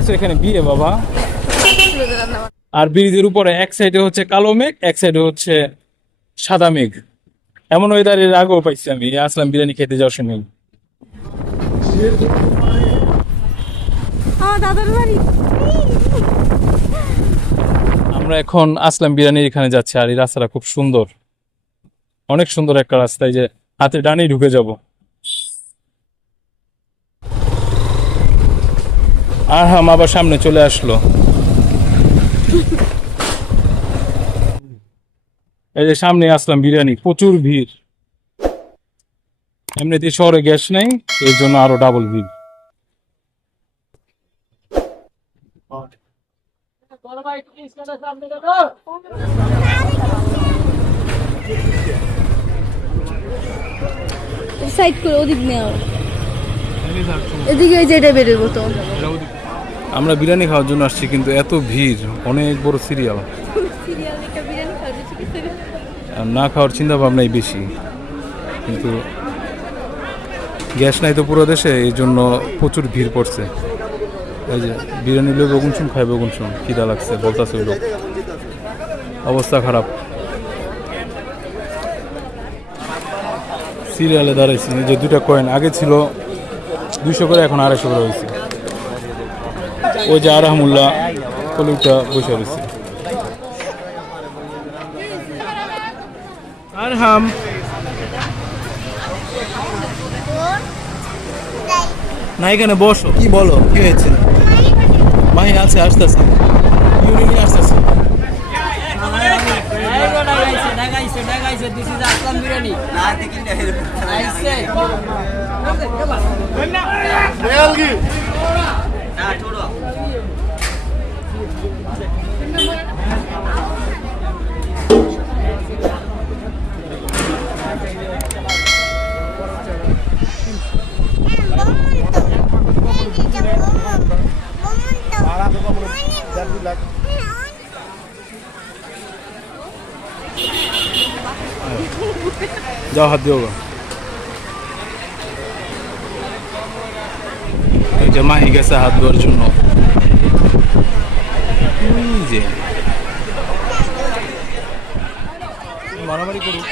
দেখছো এখানে বিয়ে বাবা। আর ব্রিজের উপরে এক সাইডে হচ্ছে কালো মেঘ, এক সাইডে হচ্ছে সাদা মেঘ। এমন ওয়েদারের আগেও পাইছি আমি আসলাম বিরিয়ানি খেতে যাওয়ার সময়। আমরা এখন আসলাম বিরিয়ানির এখানে যাচ্ছি, আর এই রাস্তাটা খুব সুন্দর, অনেক সুন্দর একটা রাস্তায়, যে হাতে ডানেই ঢুকে যাব। আর হাম আবার সামনে চলে আসলো। এই যে সামনে আসলাম বিরিয়ানি, প্রচুর ভিড়। এমনিতে শহরে গ্যাস নেই, এই জন্য আরো ডাবল ভিড়। সাইড করে ওদিক নেও, এদিকে যেটা বেরোবো তো। আমরা বিরিয়ানি খাওয়ার জন্য আসছি, কিন্তু এত ভিড়, অনেক বড় সিরিয়াল। আর না খাওয়ার চিন্তা ভাবনাই বেশি, কিন্তু গ্যাস নাই তো পুরো দেশে, এই জন্য প্রচুর ভিড় পড়ছে। এই যে বিরিয়ানি লোক বেগুন শুন খাই, বেগুন শুন খিদা লাগছে বলতেছে ওই লোক, অবস্থা খারাপ। সিরিয়ালে দাঁড়াইছি, যে 2টা কয়েন আগে ছিল 200 করে, এখন 250 করে হয়েছে। ওই যে আরহামুল্লাহ কলিটা বসে রয়েছে। আরহাম না, এখানে বসো। কি বলো, কি হয়েছে? মাহি আছে, আসতেছে, ইউরিনি আসতেছে। যাও হাত দিও। এই যে মাহি গেছে হাত ধোয়ার জন্য। যে মারামারি করুক।